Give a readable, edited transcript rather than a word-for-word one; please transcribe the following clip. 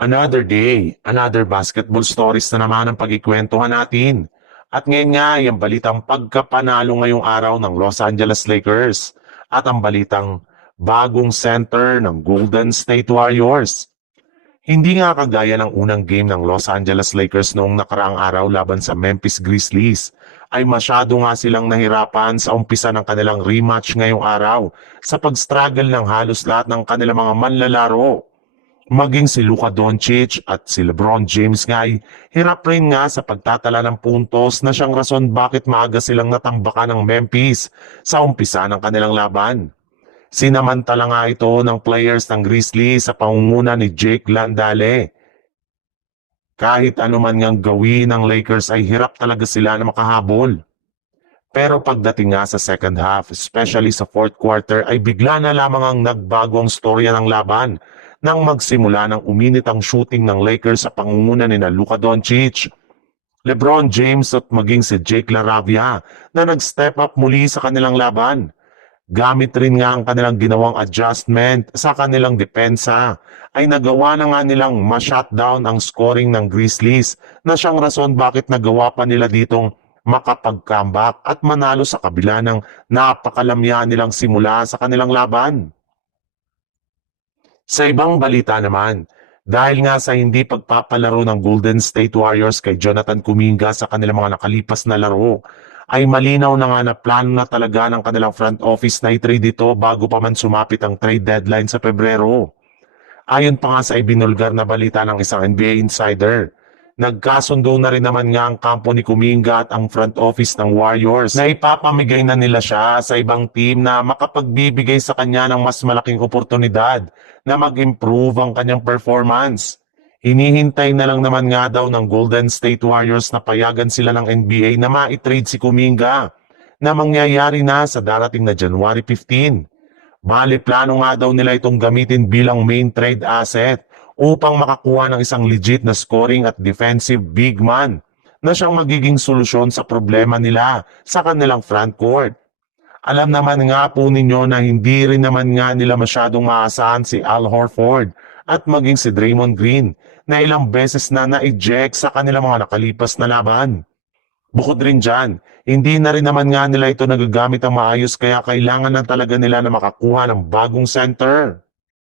Another day, another basketball stories na naman ang pagkikwentuhan natin. At ngayon nga, yung balitang pagkapanalo ngayong araw ng Los Angeles Lakers at ang balitang bagong center ng Golden State Warriors. Hindi nga kagaya ng unang game ng Los Angeles Lakers noong nakaraang araw laban sa Memphis Grizzlies, ay masyado nga silang nahirapan sa umpisa ng kanilang rematch ngayong araw sa pag-struggle ng halos lahat ng kanilang mga manlalaro. Maging si Luka Doncic at si LeBron James nga ay hirap rin nga sa pagtatala ng puntos na siyang rason bakit maaga silang natambakan ng Memphis sa umpisa ng kanilang laban. Sinamantala nga ito ng players ng Grizzlies sa pangunguna ni Jake Landale. Kahit anuman ngang gawin ng Lakers ay hirap talaga sila na makahabol. Pero pagdating nga sa second half, especially sa fourth quarter, ay bigla na lamang ang nagbago ang storya ng laban nang magsimula ng uminit ang shooting ng Lakers sa pangunguna ni Luka Doncic, LeBron James at maging si Jake LaRavia na nag-step up muli sa kanilang laban. Gamit rin nga ang kanilang ginawang adjustment sa kanilang depensa ay nagawa na nga nilang ma-shutdown ang scoring ng Grizzlies na siyang rason bakit nagawa pa nila ditong makapag-comeback at manalo sa kabila ng napakalamya nilang simula sa kanilang laban. Sa ibang balita naman, dahil nga sa hindi pagpapalaro ng Golden State Warriors kay Jonathan Kuminga sa kanilang mga nakalipas na laro, ay malinaw na nga na plano na talaga ng kanilang front office na i-trade ito bago pa man sumapit ang trade deadline sa Pebrero. Ayon pa nga sa ibinulgar na balita ng isang NBA insider, nagkasundo na rin naman nga ang kampo ni Kuminga at ang front office ng Warriors na ipapamigay na nila siya sa ibang team na makapagbibigay sa kanya ng mas malaking oportunidad na mag-improve ang kanyang performance. Hinihintay na lang naman nga daw ng Golden State Warriors na payagan sila ng NBA na ma-trade si Kuminga na mangyayari na sa darating na January 15. Bale, plano nga daw nila itong gamitin bilang main trade asset upang makakuha ng isang legit na scoring at defensive big man na siyang magiging solusyon sa problema nila sa kanilang front court. Alam naman nga po ninyo na hindi rin naman nga nila masyadong maasahan si Al Horford at maging si Draymond Green na ilang beses na na-eject sa kanilang mga nakalipas na laban. Bukod rin dyan, hindi na rin naman nga nila ito nagagamit ang maayos kaya kailangan na talaga nila na makakuha ng bagong center.